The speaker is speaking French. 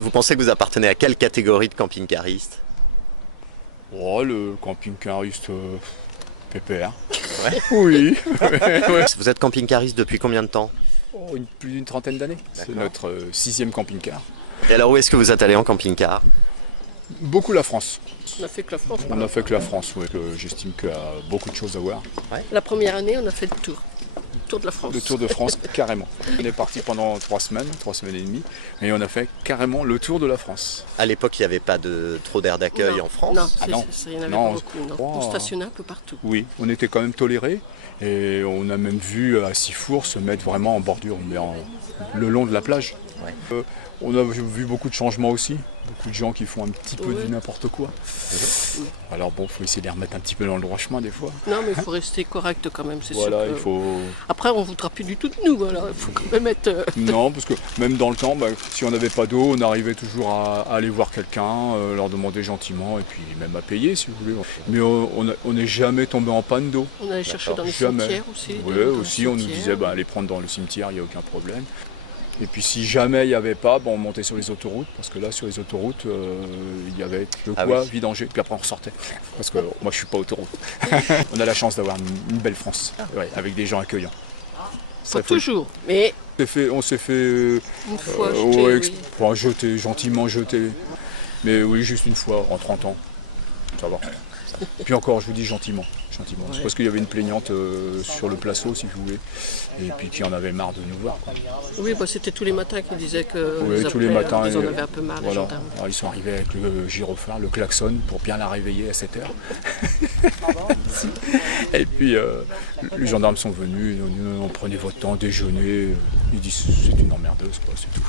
Vous pensez que vous appartenez à quelle catégorie de camping-caristes? Oh, le camping-cariste pépère. Ouais. Oui. Vous êtes camping-cariste depuis combien de temps? Oh, plus d'une trentaine d'années. C'est D'accord. notre sixième camping-car. Et alors où est-ce que vous êtes allé en camping-car? Beaucoup la France. On a fait que la France. On a fait que la France, oui, que j'estime qu'il y a beaucoup de choses à voir. La première année, on a fait le tour. Le tour de la France. Le Tour de France, carrément. On est parti pendant 3 semaines et demie, et on a fait carrément le tour de la France. À l'époque, il n'y avait pas trop d'air d'accueil Non, en France. Non, Ah non. il n'y en avait Non. pas beaucoup. Non. Oh. On stationnait un peu partout. Oui, on était quand même tolérés, et on a même vu à Sifour se mettre vraiment en bordure, mais le long de la plage. Ouais. On a vu beaucoup de changements aussi, beaucoup de gens qui font un petit peu du n'importe quoi. Alors bon, il faut essayer de les remettre un petit peu dans le droit chemin des fois. Non, mais il faut rester correct quand même, c'est Voilà, sûr. il faut... Après, on ne voudra plus du tout de nous, alors il faut quand même être... Non, parce que même dans le temps, si on n'avait pas d'eau, on arrivait toujours à aller voir quelqu'un, leur demander gentiment, et puis même à payer si vous voulez. Mais on n'est jamais tombé en panne d'eau. On allait chercher dans les Jamais. cimetières aussi. Oui, dans les aussi, on nous cimetières. disait allez prendre dans le cimetière, il n'y a aucun problème. Et puis si jamais il n'y avait pas, on montait sur les autoroutes, parce que là sur les autoroutes, il y avait de quoi vidanger, puis après on ressortait. Parce que moi je suis pas autoroute. On a la chance d'avoir une belle France, ouais, avec des gens accueillants. Pas toujours, mais On s'est fait une fois ouais, jeté, oui. jeter, gentiment jeter. Mais oui, juste une fois, en 30 ans. Ça va. Puis encore, je vous dis gentiment. Gentiment. C'est parce qu'il y avait une plaignante sur le placeau, si vous voulez, et puis qui en avait marre de nous voir, quoi. Oui, c'était tous les matins qu'ils disaient que Oui, les tous les appelaient, matins, ils en avaient un peu marre, les voilà. gendarmes. Alors, ils sont arrivés avec le gyrophare, le klaxon, pour bien la réveiller à 7 heures. Et puis les gendarmes sont venus, ils ont dit non, prenez votre temps, déjeunez. Ils disent c'est une emmerdeuse, quoi, c'est tout.